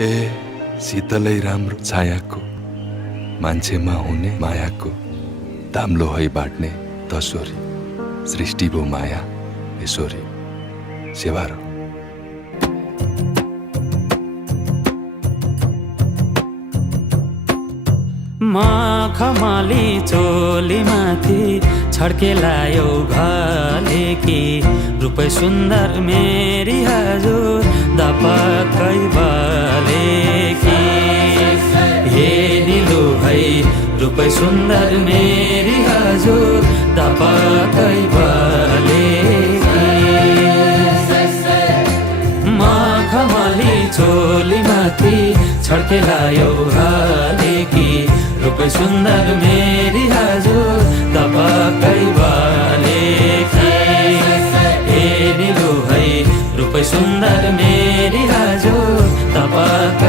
ए शीतलै राम्रो छायाको मान्छेमा हुने मायाको दाम्लो है बाँड्ने तसोरी सृष्टि भो माया यसोरी सेवारो मखमली चोली माथि छड्केलायो घले कि रूपै सुन्दर मेरी हजुर दपक्कै बले कि हे निलु है रूपै सुन्दर मेरी हजुर दपक्कै बले मखमली चोली माथि छड्केलायो घले कि रूपै सुन्दर मेरी हजुर दपक्कै बले कि हे निलु है रूपै सुन्दर मेरी हजुर दपक्कै